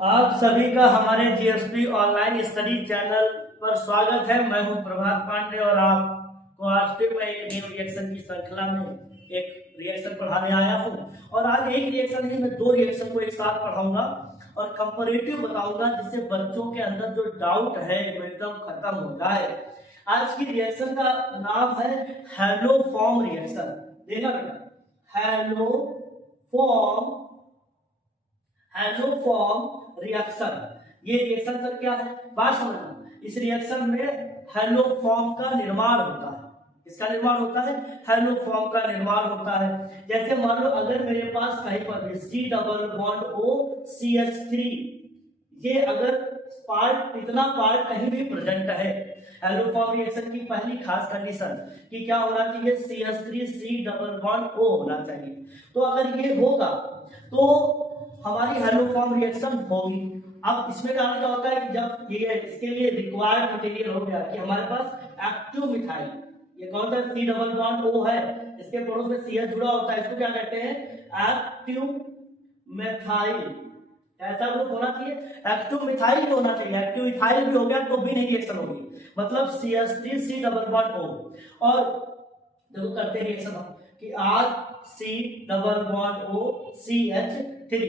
आप सभी का हमारे जीएसपी ऑनलाइन स्टडी चैनल पर स्वागत है। मैं हूं प्रभात पांडे और आपको आज फिर मैं एक न्यू रिएक्शन की श्रृंखला में एक रिएक्शन पढ़ाने आया हूं। और आज एक रिएक्शन नहीं, मैं दो रिएक्शन को एक साथ पढ़ाऊंगा और कंपैरेटिव बताऊंगा, जिससे बच्चों के अंदर जो डाउट है वो एकदम खत्म हो जाए। आज की रिएक्शन का नाम है हेलो फॉर्म रिएक्शन। देखा बेटा, हेलो फॉर्म रिएक्शन। ये रिएक्शन सर क्या है, बात समझना। इस रिएक्शन में हेलो फॉर्म का निर्माण होता है। इसका निर्माण होता है, हेलो फॉर्म का निर्माण होता है। जैसे मान लो अगर मेरे पास कहीं पर भी C+O CH3, ये अगर पार्ट, इतना पार्ट कहीं भी प्रेजेंट है, हेलो फॉर्म रिएक्शन की पहली खास कंडीशन कि क्या होना चाहिए, CH3C+O होना चाहिए। तो अगर ये होगा तो हमारी हेलो फॉर्म रिएक्शन होगी। अब इसमें कारण क्या होता है कि जब ये इसके लिए रिक्वायर्ड मटेरियल हो गया कि हमारे पास एक्टिव मिथाइल, ये कौन सा C+O है, इसके पड़ोस में CH जुड़ा होता है, इसको क्या कहते हैं, एक्टिव मिथाइल। ऐसा ग्रुप होना चाहिए, एक्टिव मिथाइल भी होना चाहिए। एक्टिव इथाइल भी हो गया तो भी नहीं रिएक्शन होगी, मतलब CH3C+O। और देखो करते रिएक्शन हम कि RC+OCH3,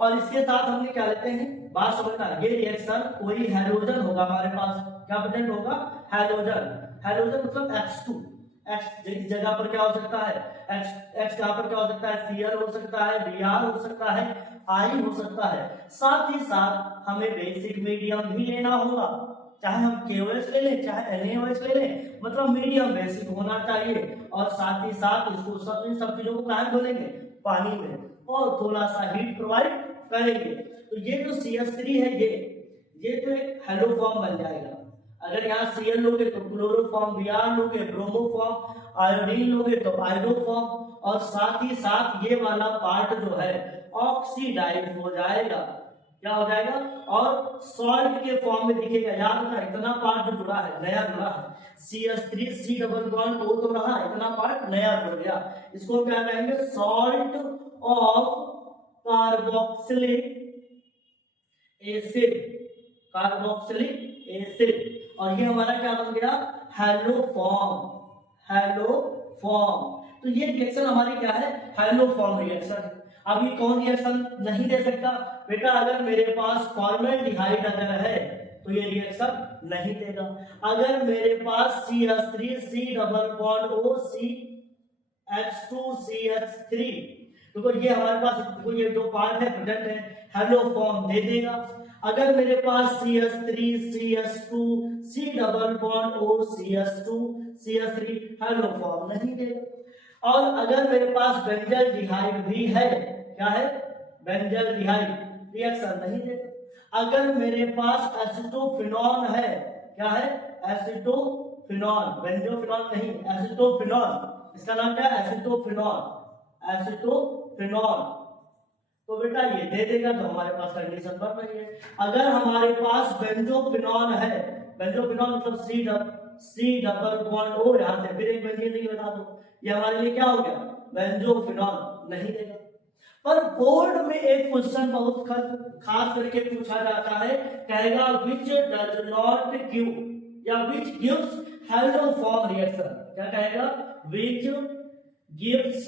और इसके साथ हमने क्या लेते हैं, बात समझना। ये रिएक्शन कोई हैलोजन होगा हमारे पास, क्या प्रेजेंट होगा, हैलोजन। हैलोजन मतलब H2। X इस जगह पर क्या हो सकता है, X यहाँ पर क्या हो सकता है, Cl हो सकता है, Br हो सकता है, I हो सकता है। साथ ही साथ हमें बेसिक मीडियम भी लेना होगा, चाहे हम KOH ले लें चाहे NaOH ले लें, मतलब मीडियम बेसिक होना चाहिए। और साथ ही साथ इसको इन सब चीजों को कहाँ घोलेंगे, पानी में, और थोड़ा सा हीट प्रोवाइड करेंगे। तो ये जो CH3 है, ये तो एक हेलो फॉर्म बन जाएगा। अगर यहाँ Cl लोगे तो क्लोरोफॉर्म, Br लोगे ब्रोमोफॉर्म, आयोडीन लोगे तो आयोडोफॉर्म, और साथ ही साथ ये वाला पार्ट जो है ऑक्सीडाइज हो जाएगा। क्या हो जाएगा, और सॉल्ट के फॉर्म में दिखेगा। याद रखना, इतना पार्ट जो जुड़ा है, नया जुड़ा है, CH3C+O तो रहा, इतना पार्ट नया जुड़ गया, इसको क्या कहेंगे, salt of carboxylic acid. Carboxylic acid, और ये हमारा क्या बन गया, हेलो फॉर्म। हेलो फॉर्म, तो ये रिएक्शन हमारी क्या है, हेलो फॉर्म रिएक्शन। अभी कौन रिएक्शन नहीं दे सकता बेटा, अगर मेरे पास फॉर्मेल्डिहाइड अगर है तो ये रिएक्शन नहीं देगा। अगर मेरे पास CH3C+OCH2CH3, देखो ये हमारे पास, देखो ये जो पार्ट है प्रेजेंट है, हेलो फॉर्म दे देगा। अगर मेरे पास CH3CH2C+OCH2CH3 हेलो फॉर्म नहीं देगा। और अगर मेरे पास बेंजल्डिहाइड भी है, क्या है, बेंजल्डिहाइड, रिएक्शन नहीं देगा। अगर मेरे पास एसिटोफिनॉल है, क्या है, एसिटोफिनॉल, बेंजोफिनॉल नहीं, एसिटोफिनॉल, इसका नाम क्या है, एसिटोफिनॉल। एसिटोफिनॉल तो बेटा ये दे देगा, तो हमारे पास कंडीशन बन रही है। अगर हमारे पास बेंजोफिनॉल है, बेंजोफिनॉल मतलब C+O, यहां से फिर एक बेंजीन बता दो, ये हमारे लिए क्या हो गया, बेंजोफिनॉल, नहीं देगा। पर बोर्ड में एक क्वेश्चन बहुत खास करके पूछा जाता है, कहेगा विच डज नॉट गिव, या which gives hello form reaction. क्या कहेगा, विच गिव्स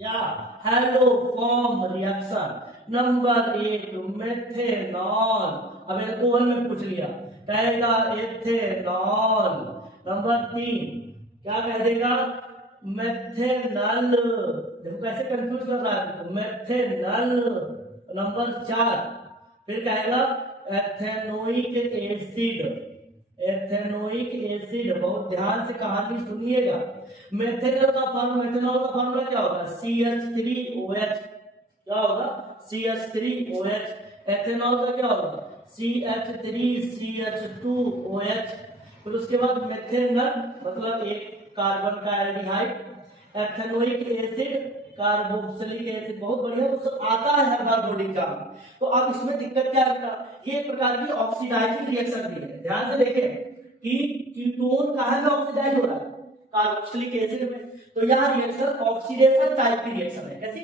क्या, hello form reaction. Number 1 methanol, अब एल्कोहल में पूछ लिया, कहेगा एथेनॉल। नंबर 3 क्या कह देगा, मेथेनल। देखो कैसे कंफ्यूज कर रहा है, मेथेनल। नंबर 4 फिर कहेगा एथेनोइक एसिड। एथेनोइक एसिड, बहुत ध्यान से कहानी सुनिएगा। मेथेनॉल का फार्मूला क्या होगा, CH3OH। क्या होगा, CH3OH। एथेनॉल का क्या होगा, CH3CH2OH। फिर उसके बाद मेथेनल मतलब एक कार्बन का aldehyde, ethanoic acid, carboxylic acid, बहुत बढ़िया, तो सब आता है हर बार बोर्डिंग का। तो अब इसमें दिक्कत क्या है, ये एक प्रकार की ऑक्सीडाइजिंग रिएक्शन भी है। ध्यान से देखें कि कीटोन कहां में ऑक्सीडाइज हो रहा है, कार्बोक्सिलिक एसिड में। तो यहां रिएक्शन ऑक्सीडेशन टाइप की रिएक्शन है। कैसी,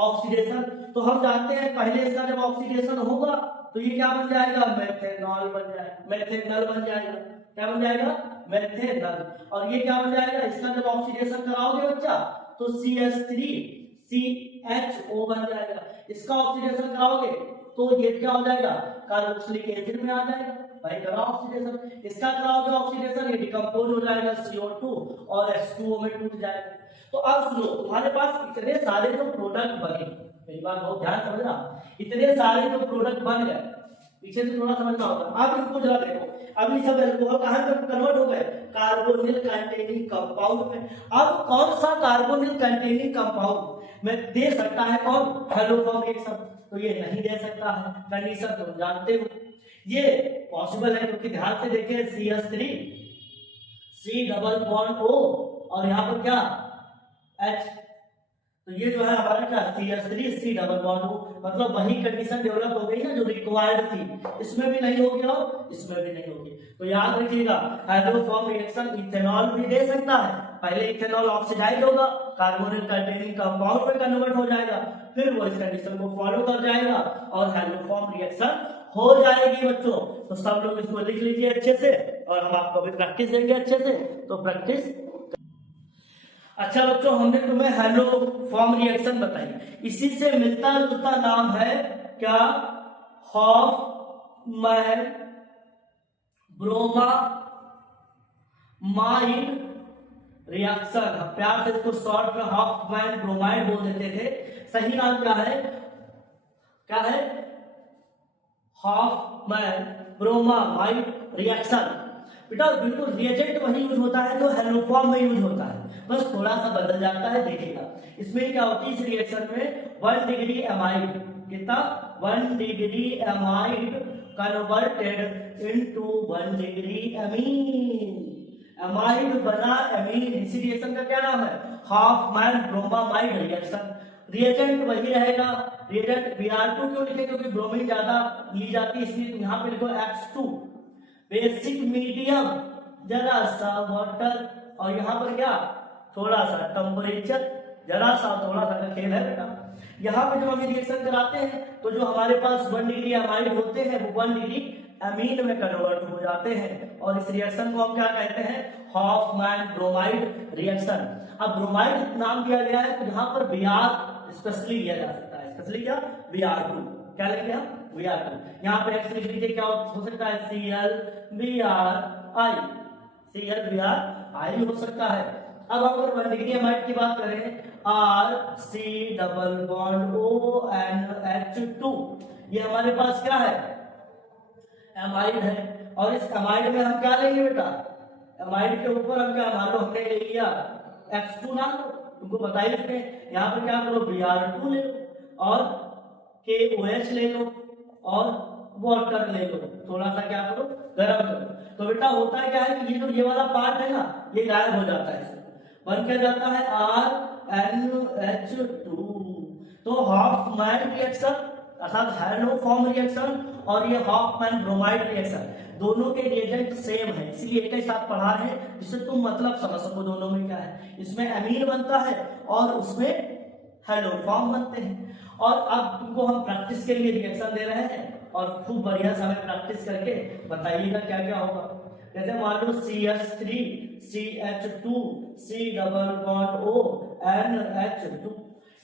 ऑक्सीडेशन। तो हम जानते हैं पहले इसका जब ऑक्सीडेशन होगा तो ये क्या बन जाएगा, मेथेनॉल बन जाएगा, मेथेनॉल बन जाएगा। क्या बन जाएगा, मेथेनॉल। और ये क्या बन जाएगा, इसका जब ऑक्सीडेशन कराओगे बच्चा तो CH3CHO बन जाएगा। इसका ऑक्सीडेशन कराओगे तो ये क्या हो जाएगा, कार्बोक्सिलिक एसिड में आ जाएगा। भाई करा ऑक्सीडेशन, इसका कराओगे ऑक्सीडेशन, ये डिकम्पोज हो जाएगा CO2 और H2O में टूट जाएगा। तो अब सुनो, तुम्हारे पास इतने सारे जो प्रोडक्ट बने, मेरी बात बहुत ध्यान समझना, इतने सारे जो प्रोडक्ट बन गए, पीछे से थोड़ा समझना होगा। अब इनको जरा देखो, अभी सब अल्कोहल कहां पे कन्वर्ट हो गए, कार्बोनिल कंटेनिंग कंपाउंड में। अब कौन सा कार्बोनिल कंटेनिंग कंपाउंड में दे सकता है, कौन, हैलोफॉर्म रिएक्शन, तो ये नहीं दे सकता है। कंडीशन तुम जानते हो, ये पॉसिबल है क्योंकि ध्यान से देखें CH3 C double bond O और यहाँ पर क्या H, तो ये जो है हमारा क्या CH3 C double bond O, मतलब वही कंडीशन डेवलप हो गई ना जो रिक्वायर्ड थी, इसमें भी नहीं होगी और इसमें भी नहीं होगी। तो याद रखिएगा, हाइड्रोफॉर्म रिएक्शन इथेनॉल भी दे सकता है। पहले इथेनॉल ऑक्सीडाइज होगा, कार्बोनिल कंटेनिंग कंपाउंड में कन्वर्ट हो जाएगा, फिर वो इस कंडीशन को फॉलो कर जाएगा और हाइड्रोफॉर्म रिएक्शन हो जाएगी बच्चों। तो सब लोग इसको लिख लीजिए अच्छे से, और हम आपको भी प्रैक्टिस देंगे अच्छे से, तो प्रैक्टिस। अच्छा बच्चों, हमने तुम्हें हैलोफॉर्म रिएक्शन बताई, इसी से मिलता जुलता नाम है क्या, हॉफमैन ब्रोमाइड रिएक्शन। प्यार से इसको शॉर्ट में हॉफमैन ब्रोमाइड बोल देते थे, सही नाम क्या है, क्या है, हॉफमैन ब्रोमाइड रिएक्शन। बेटा बिल्कुल रिएजेंट वही यूज होता है जो हैलोफॉर्म में यूज होता है, बस थोड़ा सा बदल जाता है, देखिएगा। इसमें क्या होती है, इस रिएक्शन में 1 डिग्री एमाइड, कितना, 1 degree amide converted into 1 degree amine. Amide बना एमीन, इसी रिएक्शन का क्या नाम है, हॉफमैन ब्रोमाइड रिएक्शन। रिएजेंट वही रहेगा, रिएजेंट Br2 क्यों लिखे, क्योंकि ब्रोमीन ज्यादा ली जाती है इसलिए तुम यहाँ पे लिखो X2। बेसिक मीडियम जरा सा वाटर, और यहाँ पर क्या, थोड़ा सा टेम्परेचर, जरा सा थोड़ा सा का खेल है बेटा। यहाँ पे जब हम रिएक्शन कराते हैं तो जो हमारे पास 1 डिग्री एमाइड होते हैं वो 1 डिग्री एमीन में कन्वर्ट हो जाते हैं, और इस रिएक्शन को हम क्या कहते हैं, हॉफमैन ब्रोमाइड रिएक्शन। अब ब्रोमाइड नाम दिया गया है तो यहाँ पर Br स्पेशली लिया जा सकता है, स्पेशली क्या, Br2, क्या लिखे हम, Br2। यहाँ पे X लिख लीजिए, क्या हो सकता है, ClBrI, ClBrI हो सकता है। अब अगर 1 डिग्री एमाइड की बात करें, RC डबल बॉन्ड ONH2, ये हमारे पास क्या है, एमाइड है। और इस एमाइड में हम क्या लेंगे बेटा, एमाइड के ऊपर हम क्या, मान लो हमने ले लिया X2 ना, तुमको बताइए इसमें, यहाँ पर क्या करो, Br2 ले लो और KOH ले लो और वाटर ले लो, थोड़ा सा क्या करो, गर्म करो। तो बेटा होता है क्या है कि ये जो ये वाला पार्ट है ना, ये गायब हो जाता है, बन क्या जाता है RNH2। तो हॉफमैन रिएक्शन अर्थात हैलोफॉर्म रिएक्शन और ये हॉफमैन ब्रोमाइड रिएक्शन, दोनों के रिएजेंट सेम है, इसलिए एक ही साथ पढ़ा है जिससे तुम मतलब समझ सको दोनों में क्या है। इसमें एमीन बनता है और उसमें हैलोफॉर्म बनते हैं। और अब तुमको हम प्रैक्टिस के लिए रिएक्शन दे रहे हैं और खूब बढ़िया से हमें प्रैक्टिस करके बताइएगा क्या क्या होगा। जैसे मान लो CH3 CH2 C double bond O NH2,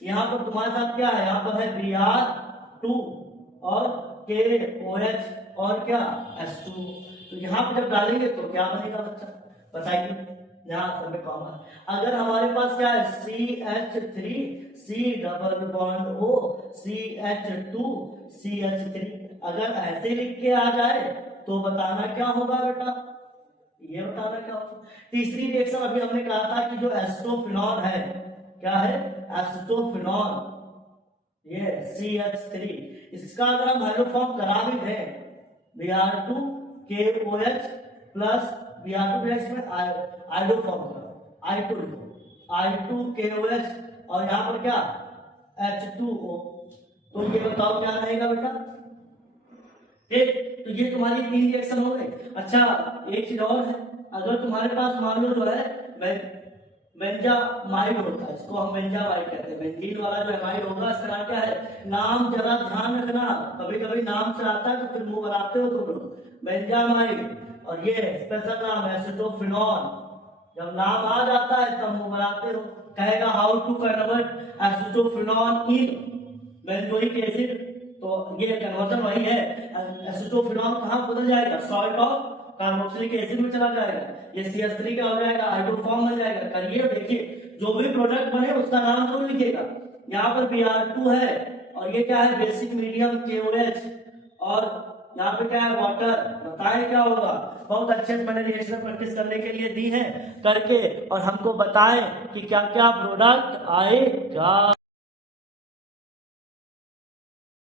यहाँ पर तुम्हारे साथ क्या है, यहाँ पर है Br2 और KOH और क्या H2। तो यहाँ पर जब डालेंगे तो क्या बनेगा बच्चा, बताइए, यहाँ सब कॉमन। अगर हमारे पास क्या है, CH3 C double bond O CH2 CH3, अगर ऐसे लिख के आ जाए तो बताना क्या होगा बेटा, ये बताना क्या होगा। तीसरी रिएक्शन अभी हमने कहा था कि जो एस्टोफिनॉल है, क्या है, एस्टोफिनॉल, ये CH3, इसका अगर हम हाइड्रोफॉर्म करा भी दें, Br2 KOH प्लस Br2 में हाइड्रोफॉर्म करो, I2 लिखो, I2 KOH और यहाँ पर क्या H2O, तो ये बताओ क्या रहेगा बेटा, ठीक। तो ये तुम्हारी 3 रिएक्शन हो गए। अच्छा एक चीज और है, अगर तुम्हारे पास मान लो जो है बेंजामाइड होता है, इसको हम बेंजामाइड कहते हैं। बेंजीन वाला जो एमाइड होगा इसका नाम क्या है, नाम जरा ध्यान रखना, कभी कभी नाम से आता है तो फिर मुंह बनाते हो तुम लोग, बेंजामाइड। और ये स्पेशल नाम है एसिटोफिनॉल, जब नाम आ जाता है तब मुंह बनाते हो। कहेगा how to convert acetophenol in benzoic acid, तो ये कन्वर्जन वही है, एसिटोफिनॉल कहाँ बदल जाएगा, सॉल्ट ऑफ कार्बोक्सिलिक एसिड में चला जाएगा, ये CH3 का हो जाएगा, हाइड्रोफॉर्म बन जाएगा। करिए देखिए जो भी प्रोडक्ट बने उसका नाम जरूर लिखिएगा। यहाँ पर Br2 है और ये क्या है, बेसिक मीडियम KOH, और यहाँ पे क्या है, वाटर। बताएं क्या होगा, बहुत अच्छे से मैंने रिएक्शन प्रैक्टिस करने के लिए दी है, करके और हमको बताएं कि क्या क्या प्रोडक्ट आएगा।